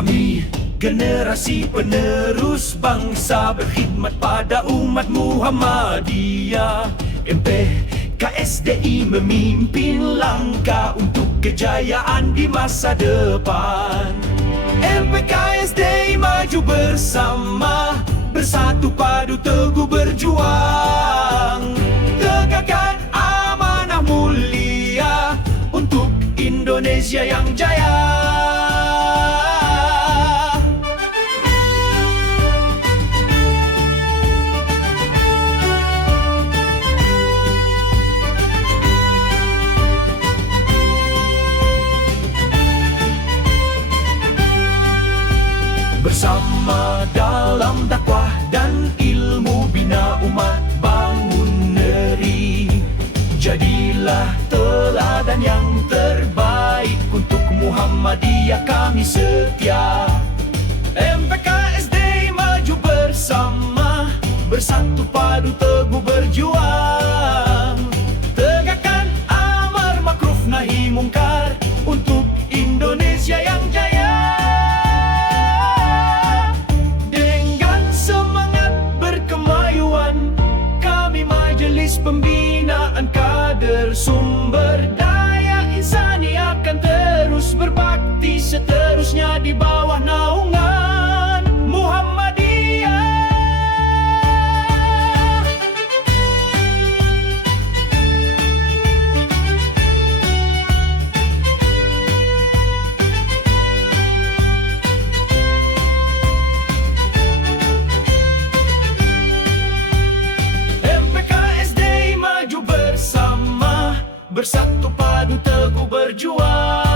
Kami. Generasi penerus bangsa berkhidmat pada umat Muhammadiyah. MPKSDI memimpin langkah untuk kejayaan di masa depan. MPKSDI maju bersama Bersatu padu teguh berjuang Bersama dalam dakwah dan ilmu bina umat bangun negeri. Jadilah teladan yang terbaik untuk Muhammadiyah kami setia bersatu padu teguh berjuang.